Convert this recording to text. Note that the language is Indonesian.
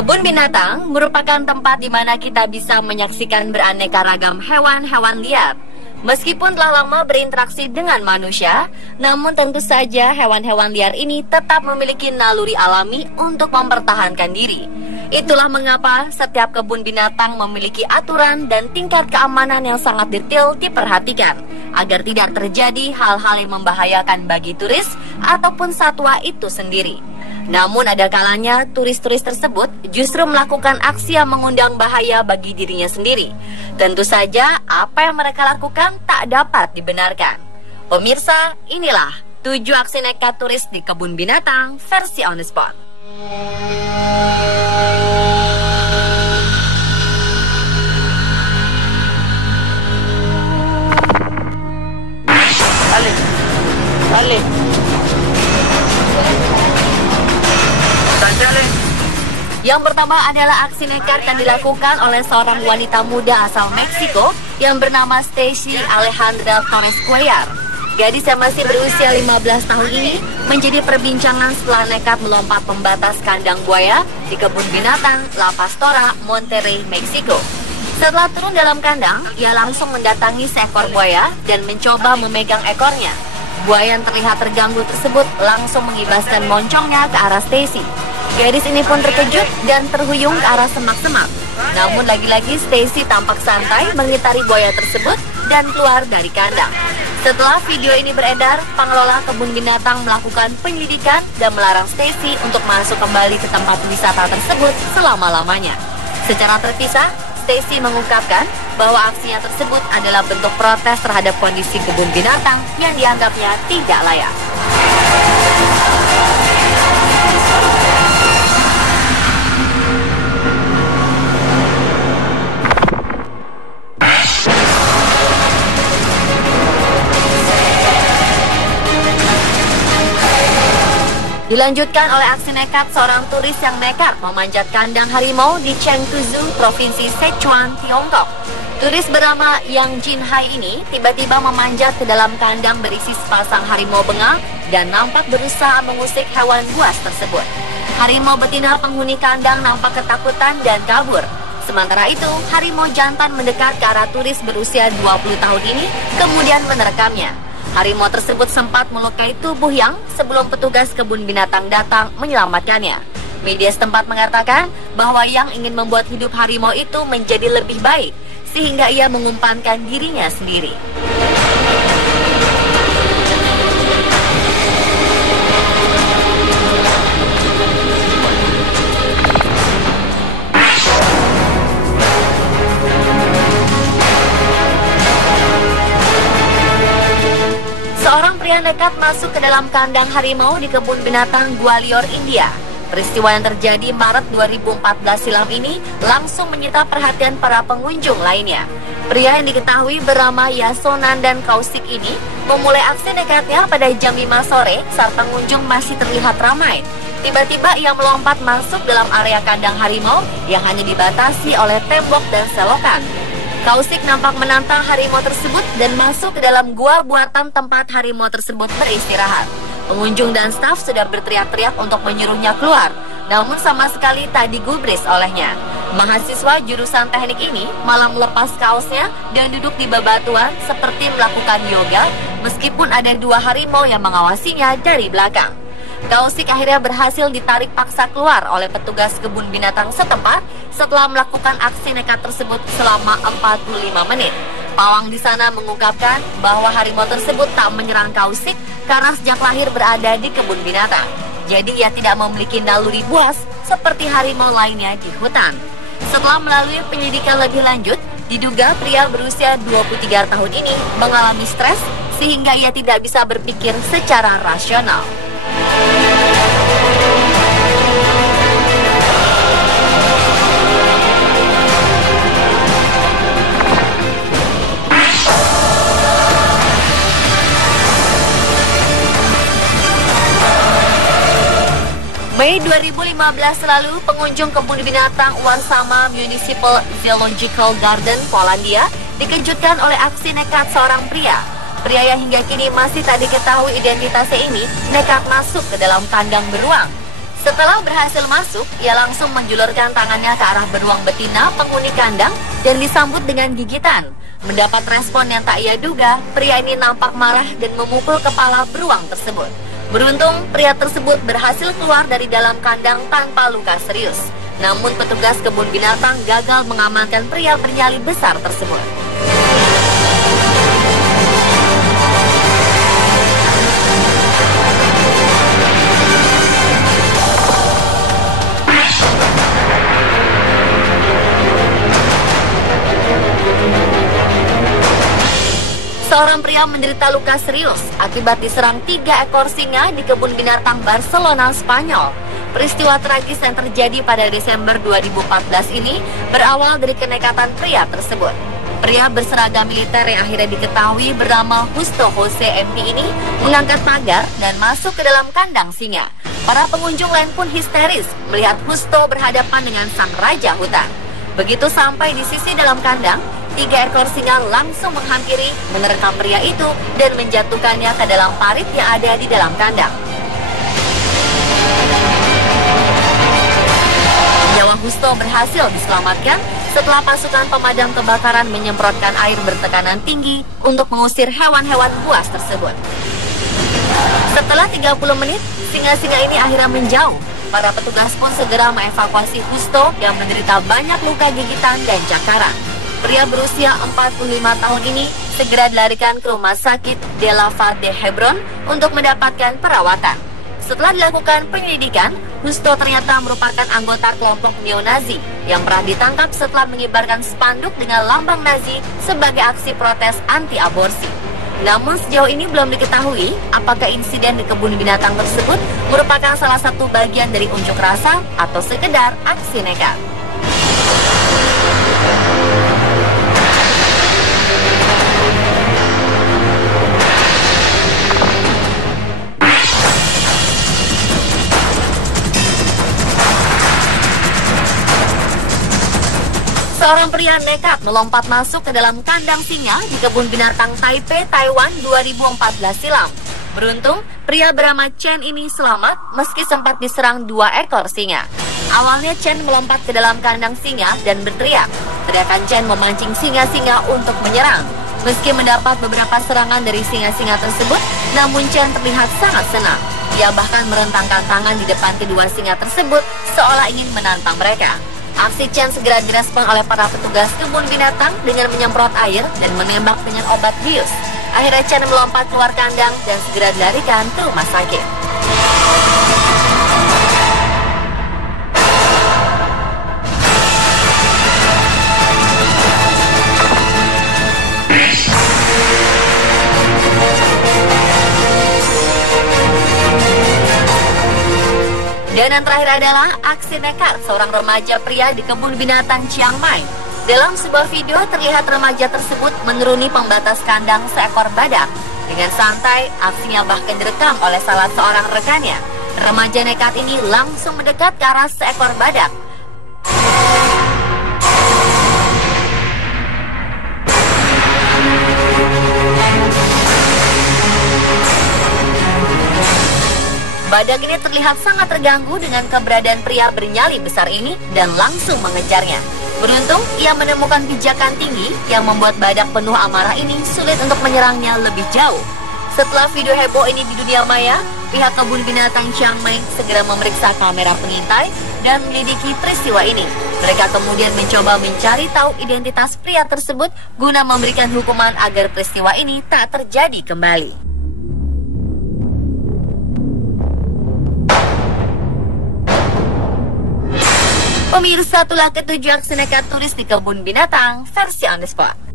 Kebun binatang merupakan tempat di mana kita bisa menyaksikan beraneka ragam hewan-hewan liar. Meskipun telah lama berinteraksi dengan manusia, namun tentu saja hewan-hewan liar ini tetap memiliki naluri alami untuk mempertahankan diri. Itulah mengapa setiap kebun binatang memiliki aturan dan tingkat keamanan yang sangat detail diperhatikan, agar tidak terjadi hal-hal yang membahayakan bagi turis ataupun satwa itu sendiri. Namun ada kalanya turis-turis tersebut justru melakukan aksi yang mengundang bahaya bagi dirinya sendiri. Tentu saja apa yang mereka lakukan tak dapat dibenarkan. Pemirsa, inilah 7 aksi nekat turis di kebun binatang versi On The Spot. Balik. Yang pertama adalah aksi nekat yang dilakukan oleh seorang wanita muda asal Meksiko yang bernama Stacy Alejandra Torres Cuellar. Gadis yang masih berusia 15 tahun ini menjadi perbincangan setelah nekat melompat pembatas kandang buaya di kebun binatang La Pastora, Monterrey, Meksiko. Setelah turun dalam kandang, ia langsung mendatangi seekor buaya dan mencoba memegang ekornya. Buaya yang terlihat terganggu tersebut langsung mengibaskan moncongnya ke arah Stacy. Gadis ini pun terkejut dan terhuyung ke arah semak-semak. Namun lagi-lagi Stacy tampak santai mengitari buaya tersebut dan keluar dari kandang. Setelah video ini beredar, pengelola kebun binatang melakukan penyelidikan dan melarang Stacy untuk masuk kembali ke tempat wisata tersebut selama-lamanya. Secara terpisah, Stacy mengungkapkan bahwa aksinya tersebut adalah bentuk protes terhadap kondisi kebun binatang yang dianggapnya tidak layak. Dilanjutkan oleh aksi nekat seorang turis yang nekat memanjat kandang harimau di Chengtu Zoo, Provinsi Sichuan, Tiongkok. Turis bernama Yang Jinhai ini tiba-tiba memanjat ke dalam kandang berisi sepasang harimau bengal dan nampak berusaha mengusik hewan buas tersebut. Harimau betina penghuni kandang nampak ketakutan dan kabur. Sementara itu, harimau jantan mendekat ke arah turis berusia 20 tahun ini, kemudian menerekamnya. Harimau tersebut sempat melukai tubuh Yang sebelum petugas kebun binatang datang menyelamatkannya. Media setempat mengatakan bahwa Yang ingin membuat hidup harimau itu menjadi lebih baik, sehingga ia mengumpankan dirinya sendiri. Seorang pria nekat masuk ke dalam kandang harimau di kebun binatang Gwalior, India. Peristiwa yang terjadi Maret 2014 silam ini langsung menyita perhatian para pengunjung lainnya. Pria yang diketahui bernama Yasonandan Kaushik ini memulai aksi nekatnya pada jam 5 sore saat pengunjung masih terlihat ramai. Tiba-tiba ia melompat masuk dalam area kandang harimau yang hanya dibatasi oleh tembok dan selokan. Kaushik nampak menantang harimau tersebut dan masuk ke dalam gua buatan tempat harimau tersebut beristirahat. Pengunjung dan staf sudah berteriak-teriak untuk menyuruhnya keluar, namun sama sekali tak digubris olehnya. Mahasiswa jurusan teknik ini malah melepas kaosnya dan duduk di bebatuan seperti melakukan yoga, meskipun ada 2 harimau yang mengawasinya dari belakang. Kaushik akhirnya berhasil ditarik paksa keluar oleh petugas kebun binatang setempat setelah melakukan aksi nekat tersebut selama 45 menit. Pawang di sana mengungkapkan bahwa harimau tersebut tak menyerang Kaushik karena sejak lahir berada di kebun binatang. Jadi ia tidak memiliki naluri buas seperti harimau lainnya di hutan. Setelah melalui penyidikan lebih lanjut, diduga pria berusia 23 tahun ini mengalami stres sehingga ia tidak bisa berpikir secara rasional. Mei 2015 lalu, pengunjung kebun binatang Warszawa Municipal Zoological Garden, Polandia, dikejutkan oleh aksi nekat seorang pria. Pria yang hingga kini masih tak diketahui identitasnya ini nekat masuk ke dalam kandang beruang. Setelah berhasil masuk, ia langsung menjulurkan tangannya ke arah beruang betina penghuni kandang dan disambut dengan gigitan. Mendapat respon yang tak ia duga, pria ini nampak marah dan memukul kepala beruang tersebut. Beruntung, pria tersebut berhasil keluar dari dalam kandang tanpa luka serius. Namun petugas kebun binatang gagal mengamankan pria bernyali besar tersebut. Seorang pria menderita luka serius akibat diserang 3 ekor singa di kebun binatang Barcelona, Spanyol. Peristiwa tragis yang terjadi pada Desember 2014 ini berawal dari kenekatan pria tersebut. Pria berseragam militer yang akhirnya diketahui bernama Justo Jose MD ini mengangkat pagar dan masuk ke dalam kandang singa. Para pengunjung lain pun histeris melihat Justo berhadapan dengan sang raja hutan. Begitu sampai di sisi dalam kandang, 3 ekor singa langsung menghampiri, menerkam pria itu dan menjatuhkannya ke dalam parit yang ada di dalam kandang. Nyawa Justo berhasil diselamatkan setelah pasukan pemadam kebakaran menyemprotkan air bertekanan tinggi untuk mengusir hewan-hewan buas tersebut. Setelah 30 menit, singa-singa ini akhirnya menjauh. Para petugas pun segera mengevakuasi Justo yang menderita banyak luka gigitan dan cakaran. Pria berusia 45 tahun ini segera dilarikan ke rumah sakit De La Fad de Hebron untuk mendapatkan perawatan. Setelah dilakukan penyelidikan, Justo ternyata merupakan anggota kelompok neo-Nazi yang pernah ditangkap setelah mengibarkan spanduk dengan lambang Nazi sebagai aksi protes anti-aborsi. Namun sejauh ini belum diketahui apakah insiden di kebun binatang tersebut merupakan salah satu bagian dari unjuk rasa atau sekedar aksi nekat. Seorang pria nekat melompat masuk ke dalam kandang singa di kebun binatang Taipei, Taiwan 2014 silam. Beruntung, pria bernama Chen ini selamat meski sempat diserang 2 ekor singa. Awalnya Chen melompat ke dalam kandang singa dan berteriak. Teriakan Chen memancing singa-singa untuk menyerang. Meski mendapat beberapa serangan dari singa-singa tersebut, namun Chen terlihat sangat senang. Ia bahkan merentangkan tangan di depan kedua singa tersebut seolah ingin menantang mereka. Aksi Chen segera direspon oleh para petugas kebun binatang dengan menyemprot air dan menembak dengan obat bius. Akhirnya Chen melompat keluar kandang dan segera dilarikan ke rumah sakit. Dan yang terakhir adalah aksi nekat seorang remaja pria di kebun binatang Chiang Mai. Dalam sebuah video terlihat remaja tersebut menuruni pembatas kandang seekor badak. Dengan santai, aksinya bahkan direkam oleh salah seorang rekannya. Remaja nekat ini langsung mendekat ke arah seekor badak. Badak ini terlihat sangat terganggu dengan keberadaan pria bernyali besar ini dan langsung mengejarnya. Beruntung, ia menemukan pijakan tinggi yang membuat badak penuh amarah ini sulit untuk menyerangnya lebih jauh. Setelah video heboh ini di dunia maya, pihak kebun binatang Chiang Mai segera memeriksa kamera pengintai dan menyelidiki peristiwa ini. Mereka kemudian mencoba mencari tahu identitas pria tersebut guna memberikan hukuman agar peristiwa ini tak terjadi kembali. Pemirsa, itulah ketujuh aksi nekat turis di kebun binatang versi on the spot.